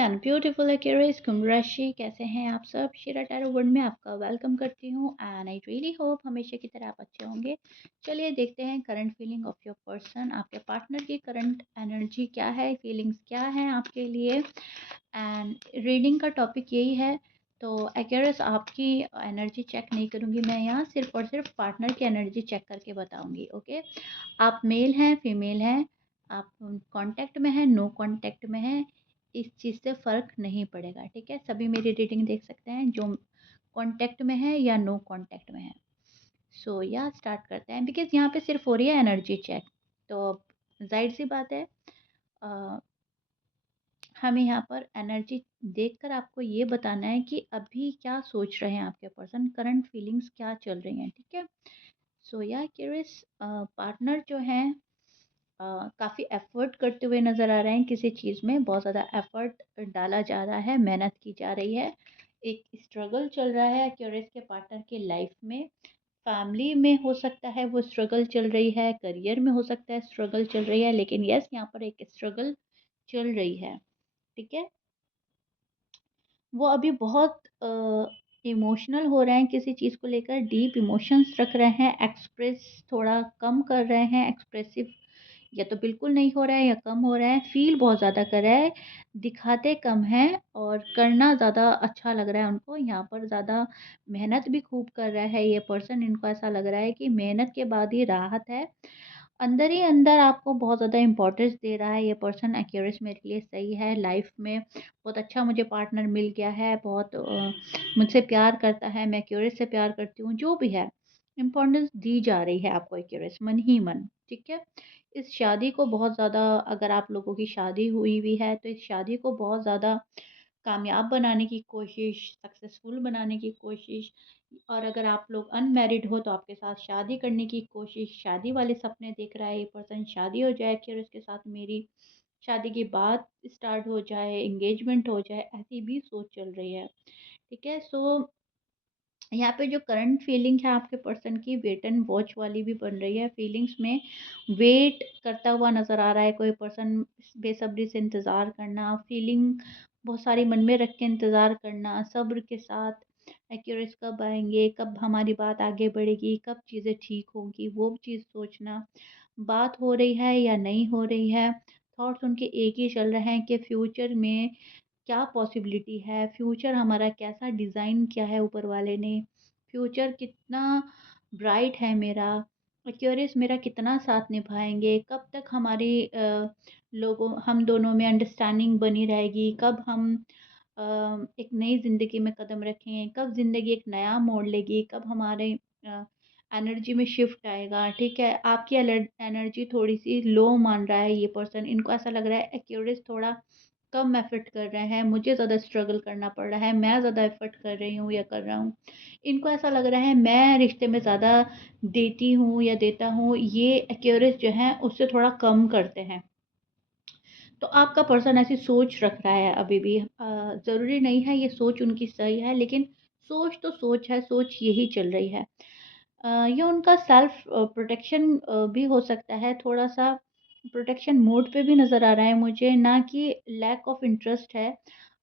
And beautiful accurate कुमराशि कैसे हैं आप सब। शिरा टैरो वर्ल्ड में आपका वेलकम करती हूँ एंड आई रियली होप हमेशा की तरह आप अच्छे होंगे। चलिए देखते हैं current feeling of your person, आपके पार्टनर की करंट एनर्जी क्या है, फीलिंग्स क्या है आपके लिए। एंड रीडिंग का टॉपिक यही है, तो एक्यूरेस आपकी एनर्जी चेक नहीं करूँगी मैं यहाँ, सिर्फ और सिर्फ पार्टनर की एनर्जी चेक करके बताऊँगी। ओके, आप मेल हैं फीमेल हैं, आप कांटेक्ट में हैं नो कांटेक्ट में हैं, इस चीज़ से फ़र्क नहीं पड़ेगा। ठीक है, सभी मेरी रीडिंग देख सकते हैं जो कांटेक्ट में है या नो कांटेक्ट में है। सो या स्टार्ट करते हैं बिकॉज़ यहाँ पे सिर्फ हो रही है एनर्जी चेक। तो जाहिर सी बात है, अ, हमें यहाँ पर एनर्जी देखकर आपको ये बताना है कि अभी क्या सोच रहे हैं आपके पर्सन, करंट फीलिंग्स क्या चल रही हैं। ठीक है, सो या क्यूरियस पार्टनर जो हैं काफ़ी एफ़र्ट करते हुए नज़र आ रहे हैं, किसी चीज़ में बहुत ज़्यादा एफ़र्ट डाला जा रहा है, मेहनत की जा रही है। एक स्ट्रगल चल रहा है क्यूरियस के पार्टनर की लाइफ में। फैमिली में हो सकता है वो स्ट्रगल चल रही है, करियर में हो सकता है स्ट्रगल चल रही है, लेकिन यस यहाँ पर एक स्ट्रगल चल रही है। ठीक है, वो अभी बहुत इमोशनल हो रहे हैं किसी चीज़ को लेकर, डीप इमोशंस रख रहे हैं, एक्सप्रेस थोड़ा कम कर रहे हैं, एक्सप्रेसिव या तो बिल्कुल नहीं हो रहा है या कम हो रहा है, फ़ील बहुत ज़्यादा कर रहा है, दिखाते कम हैं और करना ज़्यादा अच्छा लग रहा है उनको। यहाँ पर ज़्यादा मेहनत भी खूब कर रहा है ये पर्सन, इनको ऐसा लग रहा है कि मेहनत के बाद ही राहत है। अंदर ही अंदर आपको बहुत ज़्यादा इम्पोर्टेंस दे रहा है ये पर्सन, एक्यूरेस मेरे लिए सही है, लाइफ में बहुत अच्छा मुझे पार्टनर मिल गया है, बहुत मुझसे प्यार करता है, मैं एक्यूरेस से प्यार करती हूँ, जो भी है इम्पोर्टेंस दी जा रही है आपको एक्यूरेस मन ही मन। ठीक है, इस शादी को बहुत ज़्यादा, अगर आप लोगों की शादी हुई हुई है तो इस शादी को बहुत ज़्यादा कामयाब बनाने की कोशिश, सक्सेसफुल बनाने की कोशिश, और अगर आप लोग अनमैरिड हो तो आपके साथ शादी करने की कोशिश, शादी वाले सपने देख रहा है ये पर्सन, शादी हो जाए कि और उसके साथ मेरी शादी की बात स्टार्ट हो जाए, एंगेजमेंट हो जाए, ऐसी भी सोच चल रही है। ठीक है, सो यहाँ पे जो करंट फीलिंग है आपके पर्सन की, वेट एंड वॉच वाली भी बन रही है। फीलिंग्स में वेट करता हुआ नज़र आ रहा है कोई पर्सन, बेसब्री से इंतज़ार करना, फीलिंग बहुत सारी मन में रख के इंतज़ार करना, सब्र के साथ एक्यूरेस कब आएंगे, कब हमारी बात आगे बढ़ेगी, कब चीज़ें ठीक होंगी, वो चीज़ सोचना, बात हो रही है या नहीं हो रही है। थॉट्स उनके एक ही चल रहे हैं कि फ्यूचर में क्या पॉसिबिलिटी है, फ्यूचर हमारा कैसा डिज़ाइन किया है ऊपर वाले ने, फ्यूचर कितना ब्राइट है मेरा, एक्यूरेस मेरा कितना साथ निभाएंगे, कब तक हमारी लोगों हम दोनों में अंडरस्टैंडिंग बनी रहेगी, कब हम अ, एक नई ज़िंदगी में कदम रखेंगे, कब ज़िंदगी एक नया मोड़ लेगी, कब हमारे एनर्जी में शिफ्ट आएगा। ठीक है, आपकी एनर्जी थोड़ी सी लो मान रहा है ये पर्सन, इनको ऐसा लग रहा है एक्यूरेस थोड़ा कम एफ़र्ट कर रहे हैं, मुझे ज़्यादा स्ट्रगल करना पड़ रहा है, मैं ज़्यादा एफ़र्ट कर रही हूँ या कर रहा हूँ। इनको ऐसा लग रहा है मैं रिश्ते में ज़्यादा देती हूँ या देता हूँ, ये एक्यूरेस जो हैं उससे थोड़ा कम करते हैं। तो आपका पर्सन ऐसी सोच रख रहा है अभी भी, ज़रूरी नहीं है ये सोच उनकी सही है, लेकिन सोच तो सोच है, सोच यही चल रही है। ये उनका सेल्फ प्रोटेक्शन भी हो सकता है, थोड़ा-सा प्रोटेक्शन मोड पे भी नज़र आ रहा है मुझे, ना कि लैक ऑफ इंटरेस्ट है।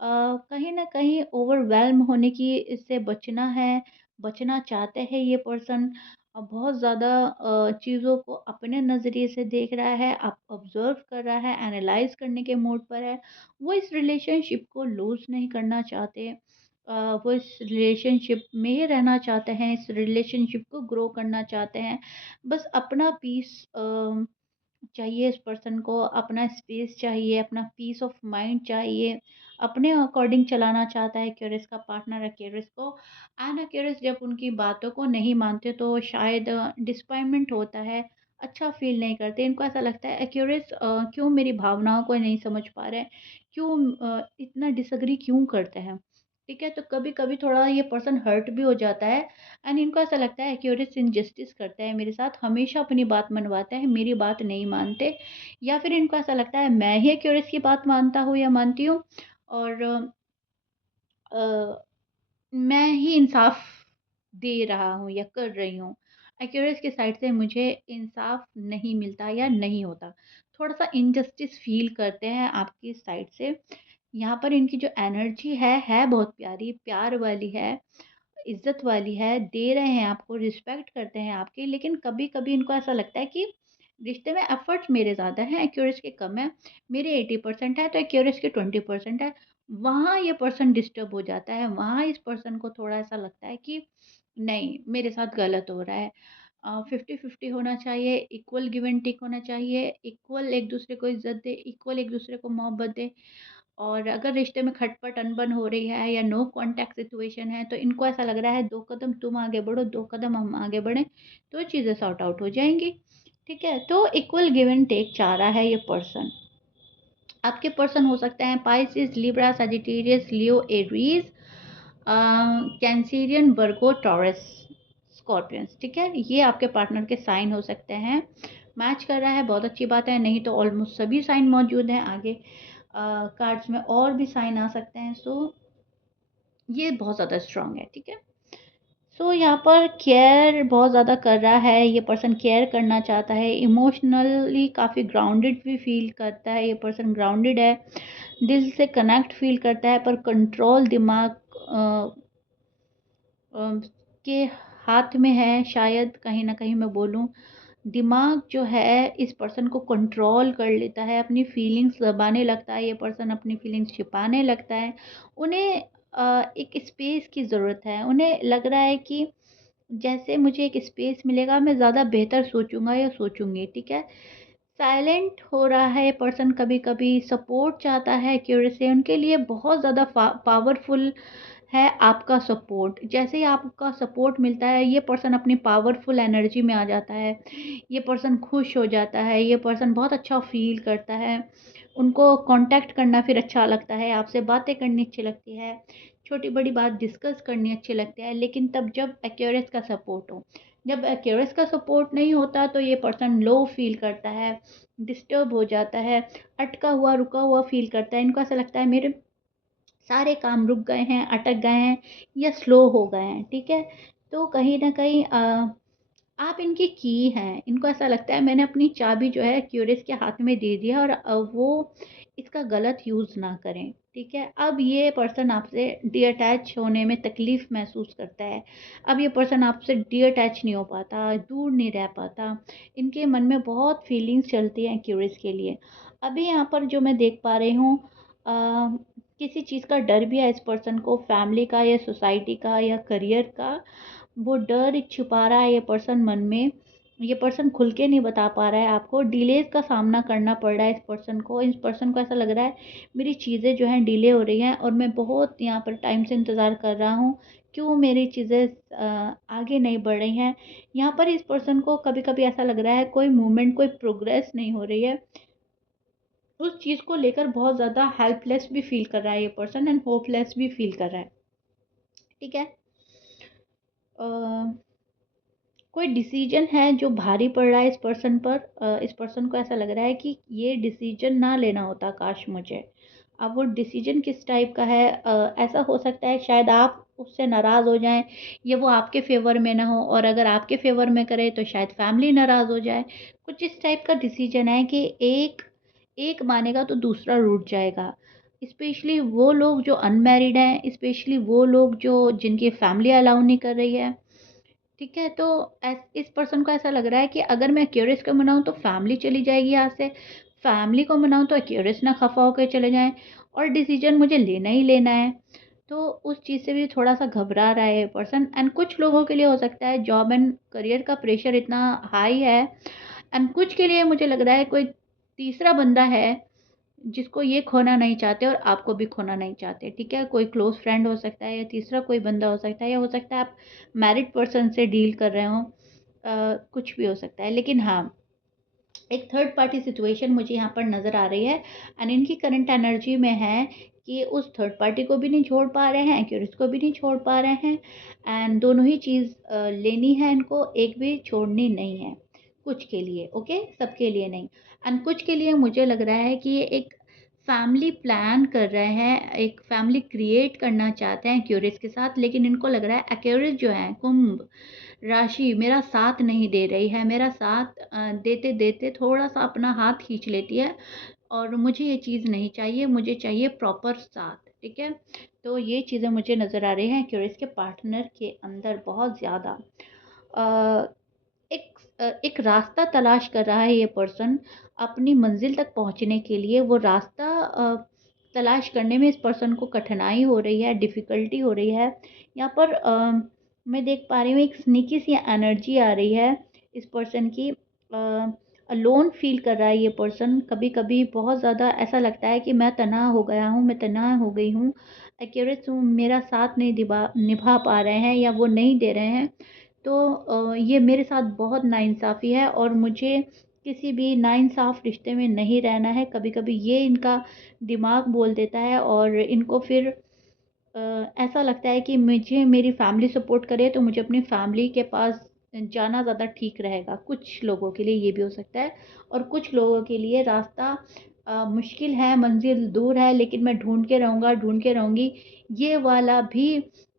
कहीं न कहीं ओवरवेल्म होने की इससे बचना है, बचना चाहते हैं ये पर्सन। बहुत ज़्यादा चीज़ों को अपने नज़रिए से देख रहा है, ऑब्ज़र्व कर रहा है, एनालाइज़ करने के मोड पर है। वो इस रिलेशनशिप को लूज़ नहीं करना चाहते। वो इस रिलेशनशिप में रहना चाहते हैं, इस रिलेशनशिप को ग्रो करना चाहते हैं। बस अपना पीस चाहिए इस पर्सन को, अपना स्पेस चाहिए, अपना पीस ऑफ माइंड चाहिए, अपने अकॉर्डिंग चलाना चाहता है एक्यूरेस का पार्टनर एक्यूरेस को। एंड एक्यूरेस जब उनकी बातों को नहीं मानते तो शायद डिसअपॉइंटमेंट होता है, अच्छा फ़ील नहीं करते। इनको ऐसा लगता है एक्यूरेस क्यों मेरी भावनाओं को नहीं समझ पा रहे हैं, क्यों इतना डिसएग्री क्यों करते हैं। ठीक है, तो कभी-कभी थोड़ा ये पर्सन हर्ट भी हो जाता है एंड इनको ऐसा लगता है एक्यूरेस इनजस्टिस करता है मेरे साथ, हमेशा अपनी बात मनवाता है, मेरी बात नहीं मानते। या फिर इनको ऐसा लगता है मैं ही एक्यूरेस की बात मानता हूँ या मानती हूँ, और अ, मैं ही इंसाफ दे रहा हूँ या कर रही हूँ। एक्यूरेस की साइड से मुझे इंसाफ नहीं मिलता या नहीं होता। थोड़ा-सा इनजस्टिस फ़ील करते हैं आपकी साइड से। यहाँ पर इनकी जो एनर्जी है बहुत प्यारी, प्यार वाली है, इज़्ज़त वाली है, दे रहे हैं आपको, रिस्पेक्ट करते हैं आपकी, लेकिन कभी-कभी इनको ऐसा लगता है कि रिश्ते में एफ़र्ट्स मेरे ज़्यादा हैं, एक्यूरेसी के कम है। मेरे 80% है तो एक्यूरेसी के 20% है। वहाँ ये पर्सन डिस्टर्ब हो जाता है, वहाँ इस पर्सन को थोड़ा ऐसा लगता है कि नहीं, मेरे साथ गलत हो रहा है। 50-50 होना चाहिए, इक्वल गिव एंड टेक होना चाहिए, इक्वल एक-दूसरे को इज़्ज़त दें, इक्वल एक-दूसरे को मोहब्बत दें। और अगर रिश्ते में खटपट अनबन हो रही है या नो कॉन्टैक्ट सिचुएशन है, तो इनको ऐसा लग रहा है 2 कदम तुम आगे बढ़ो, 2 कदम हम आगे बढ़ें, तो चीज़ें सॉर्ट आउट हो जाएँगी। ठीक है? तो इक्वल गिव एंड टेक चाह रहा है ये पर्सन। आपके पर्सन हो सकते हैं पाइसेस, लिब्रा, सजिटेरियस, लियो, एरीज़, कैंसेरियन, वर्गो, टॉरस, स्कॉर्पियंस। ठीक है? ये आपके पार्टनर के साइन हो सकते हैं। मैच कर रहा है, बहुत अच्छी बात है, नहीं तो ऑलमोस्ट सभी साइन मौजूद हैं। आगे कार्ड्स में और भी साइन आ सकते हैं, सो ये बहुत ज़्यादा स्ट्रांग है। ठीक है? सो यहाँ पर केयर बहुत ज़्यादा कर रहा है, ये पर्सन केयर करना चाहता है, इमोशनली काफ़ी ग्राउंडेड भी फील करता है, ये पर्सन ग्राउंडेड है, दिल से कनेक्ट फील करता है, पर कंट्रोल दिमाग के हाथ में है, शायद कहीं न कहीं मैं बोलूँ। दिमाग जो है इस पर्सन को कंट्रोल कर लेता है, अपनी फीलिंग्स दबाने लगता है, ये पर्सन अपनी फीलिंग्स छिपाने लगता है। उन्हें एक स्पेस की ज़रूरत है, उन्हें लग रहा है कि जैसे मुझे एक स्पेस मिलेगा, मैं ज़्यादा बेहतर सोचूँगा या सोचूँगी। ठीक है? साइलेंट हो रहा है ये पर्सन, कभी-कभी सपोर्ट चाहता है क्यूरियस, उनके लिए बहुत ज़्यादा पावरफुल है आपका सपोर्ट। जैसे ही आपका सपोर्ट मिलता है, ये पर्सन अपनी पावरफुल एनर्जी में आ जाता है, ये पर्सन खुश हो जाता है, ये पर्सन बहुत अच्छा फ़ील करता है, उनको कॉन्टैक्ट करना फिर अच्छा लगता है, आपसे बातें करनी अच्छी लगती है, छोटी-बड़ी बात डिस्कस करनी अच्छी लगती है, लेकिन तब जब एक्यूरेस का सपोर्ट हो। जब एक्यूरेस का सपोर्ट नहीं होता तो ये पर्सन लो फ़ील करता है, डिस्टर्ब हो जाता है, अटका हुआ, रुका हुआ फ़ील करता है। इनको ऐसा लगता है मेरे सारे काम रुक गए हैं, अटक गए हैं या स्लो हो गए हैं। ठीक है? तो कहीं न कहीं आप इनकी की हैं। इनको ऐसा लगता है मैंने अपनी चाबी जो है क्यूरियस के हाथ में दे दिया और वो इसका गलत यूज़ ना करें। ठीक है? अब ये पर्सन आपसे डिअटैच होने में तकलीफ़ महसूस करता है। अब ये पर्सन आपसे डिअटैच नहीं हो पाता, दूर नहीं रह पाता। इनके मन में बहुत फीलिंग्स चलती हैं क्यूरियस के लिए। अभी यहाँ पर जो मैं देख पा रही हूँ अ, किसी चीज़ का डर भी है इस पर्सन को, फैमिली का या सोसाइटी का या करियर का। वो डर छुपा रहा है ये पर्सन मन में। ये पर्सन खुल के नहीं बता पा रहा है आपको। डिलेज़ का सामना करना पड़ रहा है इस पर्सन को। इस पर्सन को ऐसा लग रहा है मेरी चीज़ें जो हैं डिले हो रही हैं और मैं बहुत यहाँ पर टाइम से इंतज़ार कर रहा हूँ। क्यों मेरी चीज़ें आगे नहीं बढ़ रही हैं? यहाँ पर इस पर्सन को कभी-कभी ऐसा लग रहा है कोई मूवमेंट, कोई प्रोग्रेस नहीं हो रही है। उस चीज़ को लेकर बहुत ज़्यादा हेल्पलेस भी फ़ील कर रहा है ये पर्सन एंड होपलेस भी फ़ील कर रहा है। ठीक है? अ कोई डिसीजन है जो भारी पड़ रहा है इस पर्सन पर। इस पर्सन को ऐसा लग रहा है कि ये डिसीजन ना लेना होता काश मुझे। अब वो डिसीजन किस टाइप का है, ऐसा हो सकता है शायद आप उससे नाराज़ हो जाएँ या वो आपके फ़ेवर में ना हो, और अगर आपके फ़ेवर में करे तो शायद फैमिली नाराज़ हो जाए। कुछ इस टाइप का डिसीजन है कि एक एक मानेगा तो दूसरा रूठ जाएगा। स्पेशली वो लोग जो अनमैरिड हैं, स्पेशली वो लोग जो जिनकी फैमिली अलाउ नहीं कर रही है। ठीक है? तो इस पर्सन को ऐसा लग रहा है कि अगर मैं एक्यूरेस को मनाऊँ तो फैमिली चली जाएगी यहाँ से, फैमिली को मनाऊँ तो एक्यूरेस ना खफ़ा होके चले जाएँ और डिसीज़न मुझे लेना ही लेना है। तो उस चीज़ से भी थोड़ा-सा घबरा रहा है ये पर्सन। एंड कुछ लोगों के लिए हो सकता है जॉब एंड करियर का प्रेशर इतना हाई है, एंड कुछ के लिए मुझे लग रहा है कोई तीसरा बंदा है जिसको ये खोना नहीं चाहते और आपको भी खोना नहीं चाहते। ठीक है? कोई क्लोज़ फ्रेंड हो सकता है या तीसरा कोई बंदा हो सकता है, या हो सकता है आप मैरिड पर्सन से डील कर रहे हों। कुछ भी हो सकता है। लेकिन हाँ, एक थर्ड पार्टी सिचुएशन मुझे यहाँ पर नज़र आ रही है एंड इनकी करंट एनर्जी में है कि उस थर्ड पार्टी को भी नहीं छोड़ पा रहे हैं, एक्यूरेस को भी नहीं छोड़ पा रहे हैं, एंड दोनों ही चीज़ लेनी है इनको, एक भी छोड़नी नहीं है। कुछ के लिए, ओके? सबके लिए नहीं। एंड कुछ के लिए मुझे लग रहा है कि ये एक फैमिली प्लान कर रहे हैं, एक फैमिली क्रिएट करना चाहते हैं एक्यूरेस के साथ, लेकिन इनको लग रहा है एक्यूरेस जो है कुंभ राशि मेरा साथ नहीं दे रही है, मेरा साथ देते-देते थोड़ा-सा अपना हाथ खींच लेती है और मुझे ये चीज़ नहीं चाहिए, मुझे चाहिए प्रॉपर साथ, ठीक है? तो ये चीज़ें मुझे नज़र आ रही हैं एक्वेरियस के पार्टनर के अंदर बहुत ज़्यादा। अ, एक रास्ता तलाश कर रहा है ये पर्सन अपनी मंज़िल तक पहुँचने के लिए। वो रास्ता तलाश करने में इस पर्सन को कठिनाई हो रही है, डिफ़िकल्टी हो रही है। यहाँ पर मैं देख पा रही हूँ एक स्नीकी सी एनर्जी आ रही है इस पर्सन की। अलोन फ़ील कर रहा है ये पर्सन। कभी-कभी बहुत ज़्यादा ऐसा लगता है कि मैं तन्हा हो गया हूँ, मैं तन्हा हो गई हूँ। एक्यूरेट मेरा साथ नहीं दिभा निभा पा रहे हैं या वो नहीं दे रहे हैं। तो ये मेरे साथ बहुत नाइंसाफ़ी है और मुझे किसी भी नाइंसाफ़ रिश्ते में नहीं रहना है। कभी-कभी ये इनका दिमाग बोल देता है और इनको फिर ऐसा लगता है कि मुझे मेरी फैमिली सपोर्ट करे तो मुझे अपनी फैमिली के पास जाना ज़्यादा ठीक रहेगा। कुछ लोगों के लिए ये भी हो सकता है और कुछ लोगों के लिए रास्ता मुश्किल है, मंज़िल दूर है लेकिन मैं ढूँढ के रहूँगा, ढूँढ के रहूँगी। ये वाला भी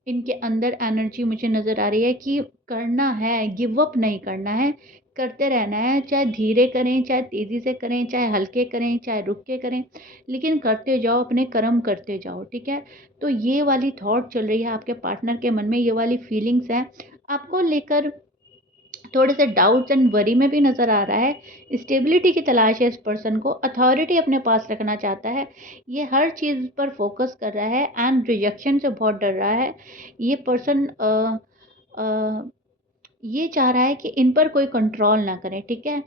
इनके अंदर एनर्जी मुझे नज़र आ रही है कि करना है, गिव अप नहीं करना है, करते रहना है। चाहे धीरे करें, चाहे तेज़ी से करें, चाहे हल्के करें, चाहे रुक के करें, लेकिन करते जाओ, अपने कर्म करते जाओ, ठीक है? तो ये वाली थॉट चल रही है आपके पार्टनर के मन में, ये वाली फीलिंग्स हैं। आपको लेकर थोड़े से डाउट्स एंड वरी में भी नज़र आ रहा है। स्टेबिलिटी की तलाश है इस पर्सन को, अथॉरिटी अपने पास रखना चाहता है। ये हर चीज़ पर फ़ोकस कर रहा है एंड रिजेक्शन से बहुत डर रहा है। ये पर्सन अ, ये चाह रहा है कि इन पर कोई कंट्रोल ना करे, ठीक है?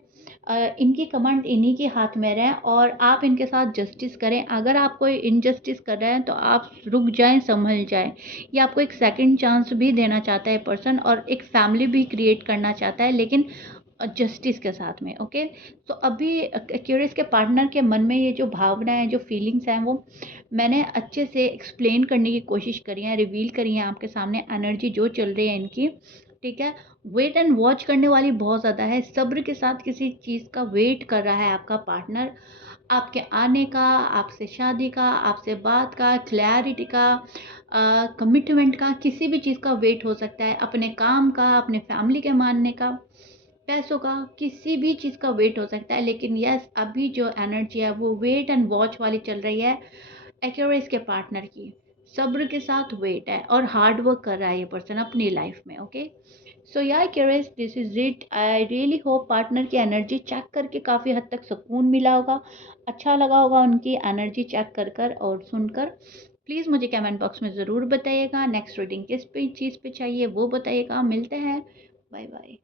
इनकी कमांड इन्हीं के हाथ में रहे और आप इनके साथ जस्टिस करें। अगर आप कोई इनजस्टिस कर रहे हैं तो आप रुक जाएँ, संभल जाएँ। ये आपको एक सेकंड चांस भी देना चाहता है पर्सन और एक फैमिली भी क्रिएट करना चाहता है लेकिन जस्टिस के साथ में, ओके? तो अभी क्यूरियस के पार्टनर के मन में ये जो भावनाएँ, जो फीलिंग्स हैं वो मैंने अच्छे से एक्सप्लेन करने की कोशिश करी है, रिवील करी हैं आपके सामने एनर्जी जो चल रही है इनकी, ठीक है? वेट एंड वॉच करने वाली बहुत ज़्यादा है। सब्र के साथ किसी चीज़ का वेट कर रहा है आपका पार्टनर। आपके आने का, आपसे शादी का, आपसे बात का, क्लैरिटी का, कमिटमेंट का, किसी भी चीज़ का वेट हो सकता है। अपने काम का, अपने फैमिली के मानने का, पैसों का, किसी भी चीज़ का वेट हो सकता है। लेकिन यस, अभी जो एनर्जी है वो वेट एंड वॉच वाली चल रही है एक्यूरेस के पार्टनर की। सब्र के साथ वेट है और हार्ड वर्क कर रहा है ये पर्सन अपनी लाइफ में, ओके? सो या curious, this is it. I really hope partner की एनर्जी चेक करके काफ़ी हद तक सुकून मिला होगा, अच्छा लगा होगा उनकी एनर्जी चेक कर कर और सुनकर। प्लीज़ मुझे कमेंट बॉक्स में ज़रूर बताइएगा नेक्स्ट रीडिंग किस पे चीज़ पे चाहिए वो बताइएगा। मिलते हैं, बाय बाय।